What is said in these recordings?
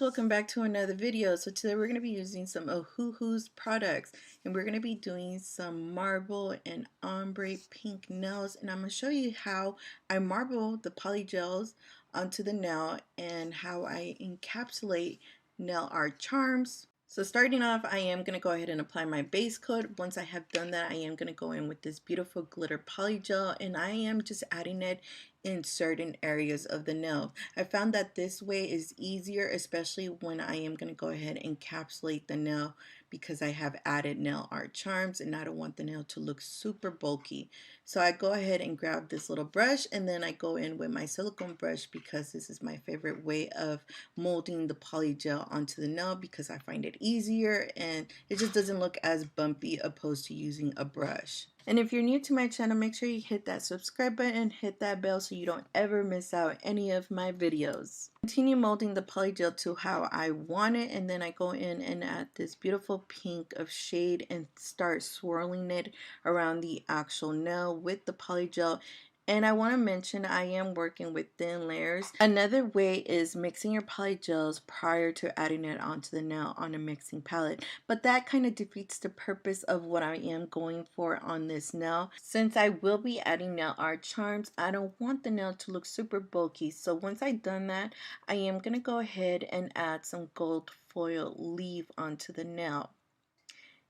loves, welcome back to another video. So today we're going to be using some Ohuhu's products, and we're going to be doing some marble and ombre pink nails, and I'm going to show you how I marble the polygels onto the nail and how I encapsulate nail art charms. So starting off, I am going to go ahead and apply my base coat. Once I have done that, I am going to go in with this beautiful glitter polygel, and I am just adding it in certain areas of the nail. I found that this way is easier, especially when I am going to go ahead and encapsulate the nail, because I have added nail art charms and I don't want the nail to look super bulky. So I go ahead and grab this little brush, and then I go in with my silicone brush because this is my favorite way of molding the polygel onto the nail, because I find it easier and it just doesn't look as bumpy opposed to using a brush. And if you're new to my channel, make sure you hit that subscribe button, hit that bell so you don't ever miss out any of my videos. Continue molding the polygel to how I want it, and then I go in and add this beautiful pink of shade and start swirling it around the actual nail with the polygel. And I want to mention I am working with thin layers. Another way is mixing your polygels prior to adding it onto the nail on a mixing palette. But that kind of defeats the purpose of what I am going for on this nail. Since I will be adding nail art charms, I don't want the nail to look super bulky. So once I've done that, I am going to go ahead and add some gold foil leaf onto the nail.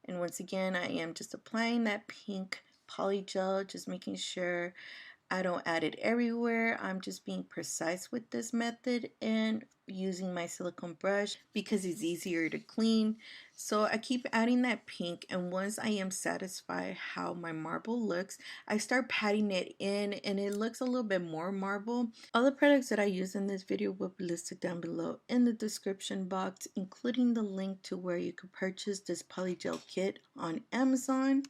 And once again, I am just applying that pink polygel, just making sure I don't add it everywhere. I'm just being precise with this method and using my silicone brush because it's easier to clean. So I keep adding that pink, and once I am satisfied how my marble looks, I start patting it in and it looks a little bit more marble. All the products that I use in this video will be listed down below in the description box, including the link to where you can purchase this polygel kit on Amazon.